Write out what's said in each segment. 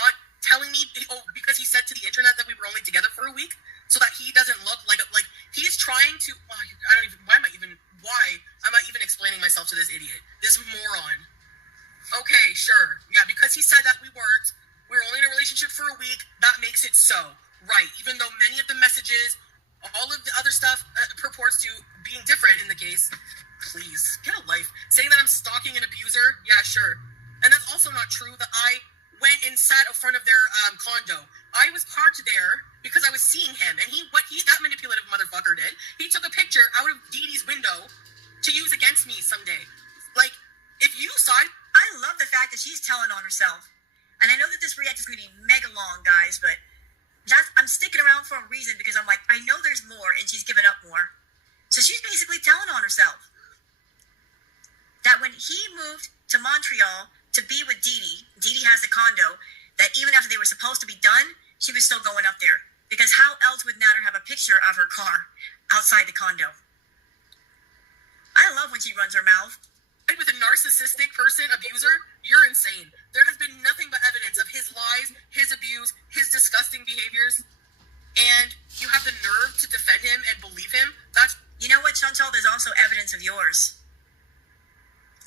not telling me, because he said to the internet that we were only together for a week, so that he doesn't look like he's trying to. Why am I even explaining myself to this idiot, this moron? Okay, sure, yeah, because he said that we were only in a relationship for a week. That makes it so, right? Even though many of the messages, all of the other stuff purports to being different in the case. Please get a life. Saying that I'm stalking an abuser, yeah, sure, and that's also not true. That I went and sat in front of their condo. I was parked there because I was seeing him, and that manipulative motherfucker did. He took a picture out of Dee Dee's window to use against me someday. Like, if you saw it. I love the fact that she's telling on herself. And I know that this react is going to be mega long, guys, but I'm sticking around for a reason, because I'm like, I know there's more, and she's giving up more. So she's basically telling on herself that when he moved to Montreal to be with Dee Dee has the condo, that even after they were supposed to be done, she was still going up there. Because how else would Natter have a picture of her car outside the condo? I love when she runs her mouth. With a narcissistic person, abuser, you're insane. There has been nothing but evidence of his lies, his abuse, his disgusting behaviors, and you have the nerve to defend him and believe him? You know what, Chantal? There's also evidence of yours.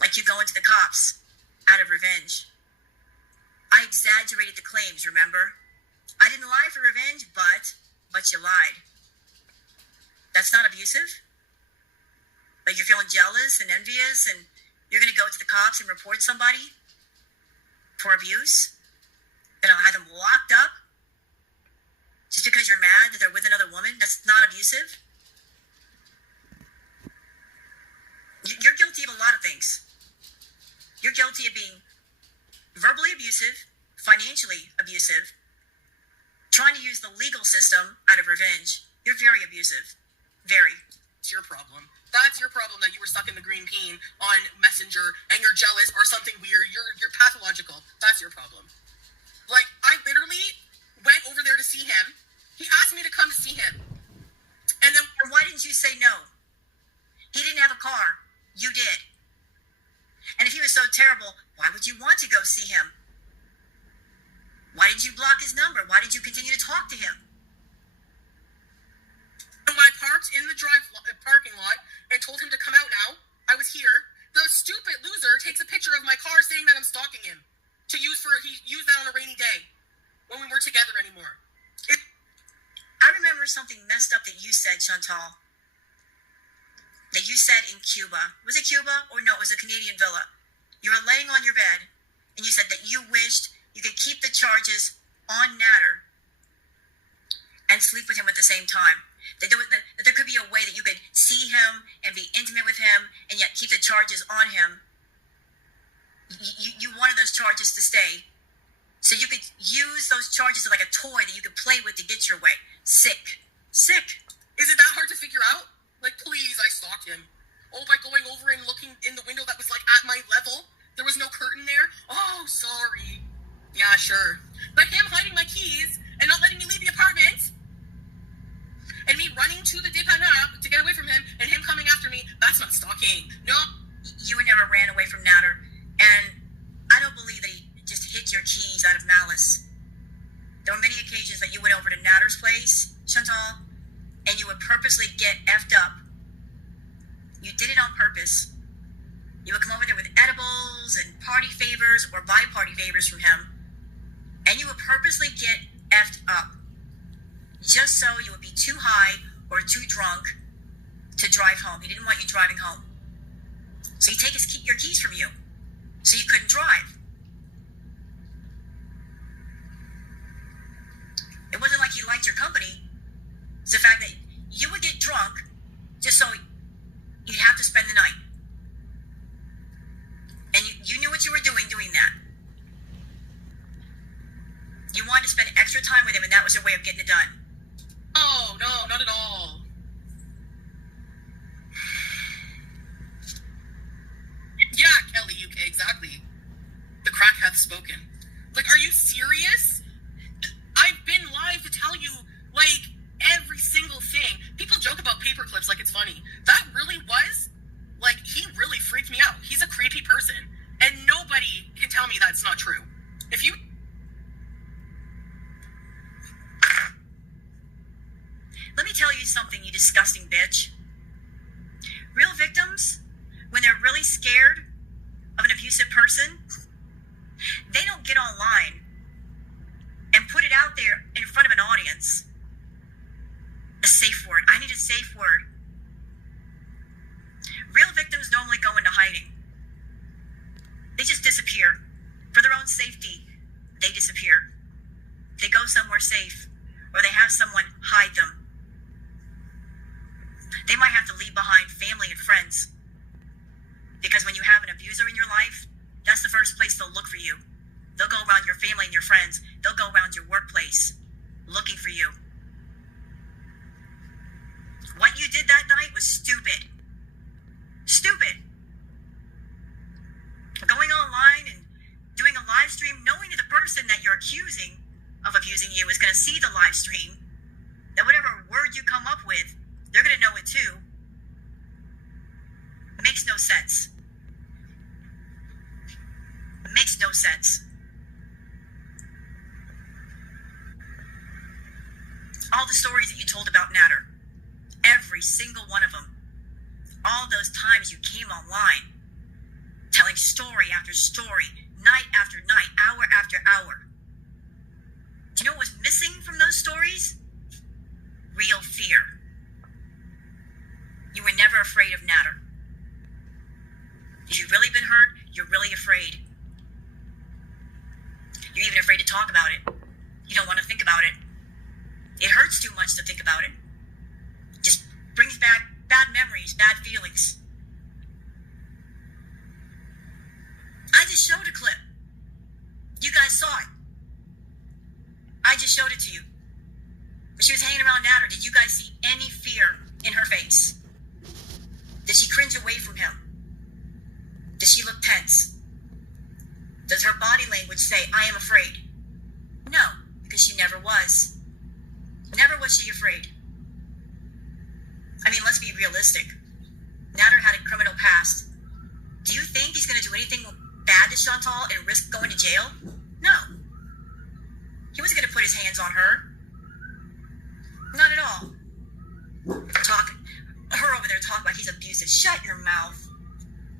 Like you going to the cops out of revenge. I exaggerated the claims, remember? I didn't lie for revenge, but you lied. That's not abusive? Like you're feeling jealous and envious, and you're going to go to the cops and report somebody for abuse? Then I'll have them locked up just because you're mad that they're with another woman? That's not abusive? You're guilty of a lot of things. You're guilty of being verbally abusive, financially abusive, trying to use the legal system out of revenge. You're very abusive. Very. It's your problem. That's your problem, that you were stuck in the green peen on Messenger and you're jealous or something weird. You're pathological. That's your problem. Like, I literally went over there to see him. He asked me to come to see him. And then why didn't you say no? He didn't have a car. You did. And if he was so terrible, why would you want to go see him? Why did you block his number? Why did you continue to talk to him? When I parked in the parking lot and told him to come out now, I was here. The stupid loser takes a picture of my car saying that I'm stalking him. He used that on a rainy day when we weren't together anymore. I remember something messed up that you said, Chantal. That you said in Cuba. Was it Cuba? Or no, it was a Canadian villa. You were laying on your bed and you said that you wished you could keep the charges on Natter and sleep with him at the same time. That there could be a way that you could see him and be intimate with him and yet keep the charges on him. You wanted those charges to stay, so you could use those charges like a toy that you could play with to get your way. Sick. Is it that hard to figure out? Like, please, I stalked him. Oh, by going over and looking in the window that was like at my level. There was no curtain there. Oh, sorry. Yeah, sure. But him hiding my keys and not letting me leave the apartment, and me running to the dépanneur to get away from him, and him coming after me, that's not stalking. No. You never ran away from Natter, and I don't believe that he just hid your keys out of malice. There were many occasions that you went over to Natter's place, Chantal, and you would purposely get effed up. You did it on purpose. You would come over there with edibles and party favors or buy party favors from him, and you would purposely get effed up, just so you would be too high or too drunk to drive home. He didn't want you driving home. So he'd take your keys from you, so you couldn't drive. It wasn't like he liked your company. It's the fact that you would get drunk just so you'd have to spend the night. And you knew what you were doing that. You wanted to spend extra time with him, and that was your way of getting it done. Oh, no, not at all. Yeah, Kelly, UK, exactly. The crack hath spoken. Like, are you serious? I've been live to tell you, like, every single thing. People joke about paper clips like it's funny. That really was, like, he really freaked me out. He's a creepy person. And nobody can tell me that's not true. If you... disgusting bitch. Real victims, when they're really scared of an abusive person, they don't get online and put it out there in front of an audience. A safe word. I need a safe word. Real victims normally go into hiding. They just disappear. For their own safety, they disappear. They go somewhere safe, or they have someone hide them. They might have to leave behind family and friends. Because when you have an abuser in your life, that's the first place they'll look for you. They'll go around your family and your friends. They'll go around your workplace looking for you. What you did that night was stupid. Stupid. Going online and doing a live stream, knowing that the person that you're accusing of abusing you is going to see the live stream, that whatever word you come up with, they're going to know it too. It makes no sense. It makes no sense. All the stories that you told about Natter, every single one of them, all those times you came online, telling story after story, night after night, hour after hour. Do you know what was missing from those stories? Real fear. You were never afraid of Natter. If you've really been hurt, you're really afraid. You're even afraid to talk about it. You don't want to think about it. It hurts too much to think about it. Just brings back bad memories, bad feelings. I just showed a clip. You guys saw it. I just showed it to you. But she was hanging around Natter. Did you guys see any fear in her face? Did she cringe away from him? Did she look tense? Does her body language say, I am afraid? No, because she never was. Never was she afraid. I mean, let's be realistic. Natter had a criminal past. Do you think he's going to do anything bad to Chantal and risk going to jail? No. He wasn't going to put his hands on her. Not at all. Her over there talking about he's abusive. Shut your mouth.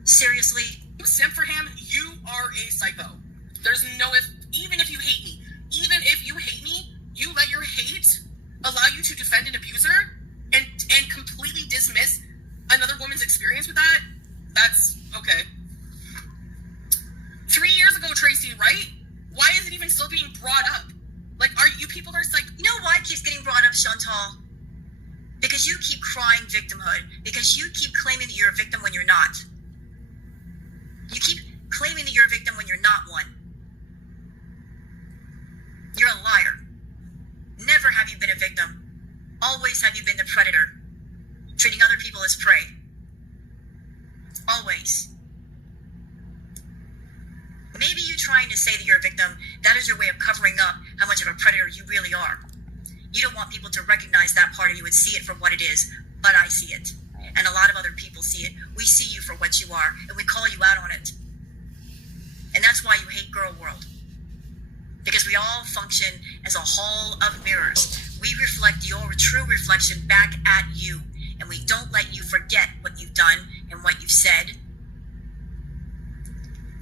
Seriously? You simp for him, you are a psycho. There's no if, even if you hate me, you let your hate allow you to defend an abuser and completely dismiss another woman's experience with that? That's okay. 3 years ago, Tracy, right? Why is it even still being brought up? Like, are you people are like... You know why it keeps getting brought up, Chantal? Because you keep crying victimhood. Because you keep claiming that you're a victim when you're not. You keep claiming that you're a victim when you're not one. You're a liar. Never have you been a victim. Always have you been the predator, treating other people as prey. Always. Maybe you trying to say that you're a victim, that is your way of covering up how much of a predator you really are. You don't want people to recognize that part of you and see it for what it is, but I see it. And a lot of other people see it. We see you for what you are, and we call you out on it. And that's why you hate Girl World. Because we all function as a hall of mirrors. We reflect your true reflection back at you, and we don't let you forget what you've done and what you've said.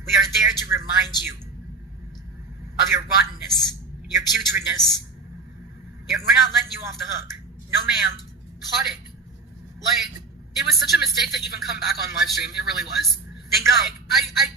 We are there to remind you of your rottenness, your putridness. We're not letting you off the hook. No, ma'am. Cut it. Like, it was such a mistake to even come back on live stream. It really was. Then go. Like, I